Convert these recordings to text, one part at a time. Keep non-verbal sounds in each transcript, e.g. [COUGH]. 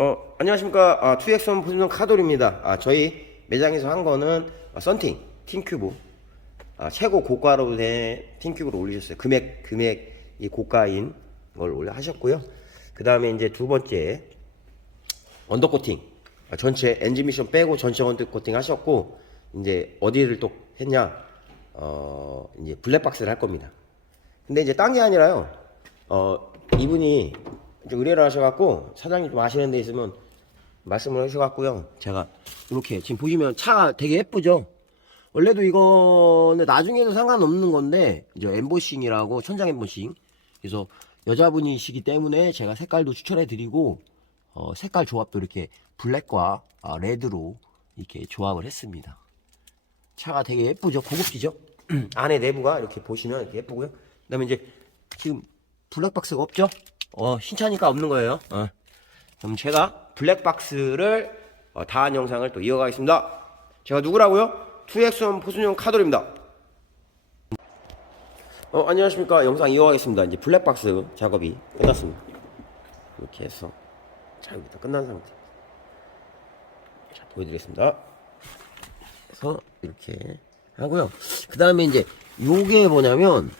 어, 안녕하십니까. 아, 2X1 포지션 카돌입니다. 아, 저희 매장에서 한 거는 아, 썬팅, 틴큐브. 아, 최고 고가로 된 틴큐브를 올리셨어요. 금액, 금액이 고가인 걸 올려 하셨고요. 그 다음에 이제 두 번째, 언더코팅. 아, 전체 엔진 미션 빼고 전체 언더코팅 하셨고, 이제 어디를 또 했냐. 어, 이제 블랙박스를 할 겁니다. 근데 이제 딴 게 아니라요. 어, 이분이 좀 의뢰를 하셔갖고 사장님 좀 아시는 데 있으면 말씀을 하셔갖고요. 제가 이렇게 지금 보시면 차가 되게 예쁘죠? 원래도 이거는 나중에도 상관없는 건데 이제 엠보싱이라고 천장 엠보싱. 그래서 여자분이시기 때문에 제가 색깔도 추천해 드리고 어, 색깔 조합도 이렇게 블랙과 아, 레드로 이렇게 조합을 했습니다. 차가 되게 예쁘죠? 고급지죠? [CLEARS THROAT] 안에 내부가 이렇게 보시면 이렇게 예쁘고요. 그다음에 이제 지금 블랙박스가 없죠? 어 신차니까 없는 거예요. 어. 그럼 제가 블랙박스를 어, 다한 영상을 또 이어가겠습니다. 제가 누구라고요? 2X1 포순용 카돌입니다. 어 안녕하십니까? 영상 이어가겠습니다. 이제 블랙박스 작업이 끝났습니다. 이렇게 해서 자 여기 다 끝난 상태. 자 보여드리겠습니다. 그래서 이렇게 하고요. 그 다음에 이제 요게 뭐냐면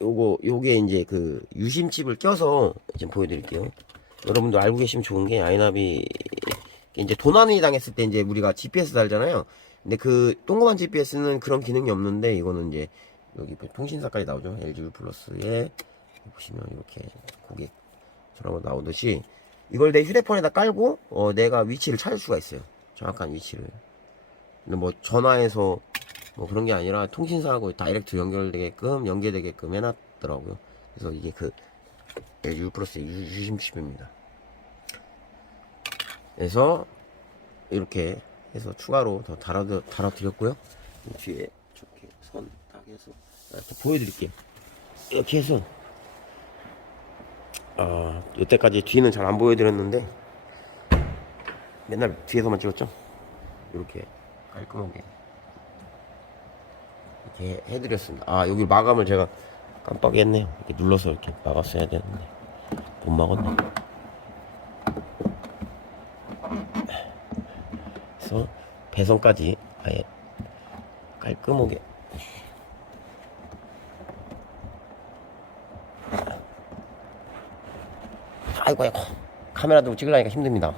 요거 요게 이제 그 유심칩을 껴서 지금 보여드릴게요. 여러분도 알고 계시면 좋은 게 아이나비 이제 도난이 당했을 때 이제 우리가 GPS 달잖아요. 근데 그 동그란 GPS는 그런 기능이 없는데 이거는 이제 여기 그 통신사까지 나오죠. LG 플러스에 보시면 이렇게 고객 전화가 나오듯이 이걸 내 휴대폰에다 깔고 어 내가 위치를 찾을 수가 있어요. 정확한 위치를. 근데 뭐 전화해서 뭐 그런 게 아니라 통신사하고 다이렉트 연결되게끔 연계되게끔 해놨더라고요. 그래서 이게 그 U 플러스 유심칩입니다. 그래서 이렇게 해서 추가로 더 달아 달아드렸고요. 이 뒤에 이렇게 선 딱 해서 이렇게 보여드릴게요. 이렇게 해서 아 이때까지 뒤는 잘 안 보여드렸는데 맨날 뒤에서만 찍었죠. 이렇게 깔끔하게 이렇게 해드렸습니다. 아 여기 마감을 제가 깜빡했네요. 이렇게 눌러서 이렇게 막았어야 되는데 못 막았네. 그래서 배선까지 아예 깔끔하게 아이고 아이고 카메라 들고 찍으려니까 힘듭니다.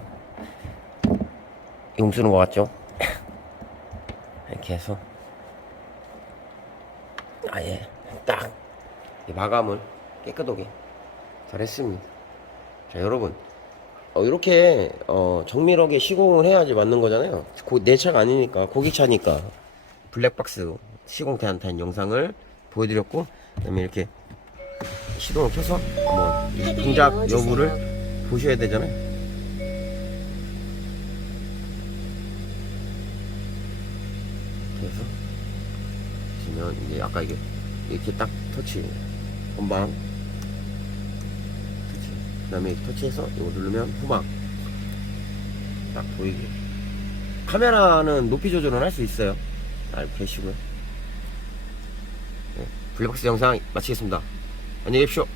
용 쓰는 것 같죠? [LAUGHS] 이렇게 해서 아예 딱 마감을 깨끗하게 잘했습니다. 자 여러분 어, 이렇게 어, 정밀하게 시공을 해야지 맞는 거잖아요. 고, 내 차가 아니니까 고기 차니까 블랙박스 시공 대한탄 영상을 보여드렸고 그다음에 이렇게 시동을 켜서 한번 이 동작 여부를 보셔야 되잖아요. 그래서 보시면 이제 아까 이게 이렇게 딱 터치 건방. 터치? 그 다음에 터치해서 이거 누르면 후방. 딱 보이게. 카메라는 높이 조절은 할 수 있어요. 알고 계시고요. 네, 블랙박스 영상 마치겠습니다. 안녕히 계십시오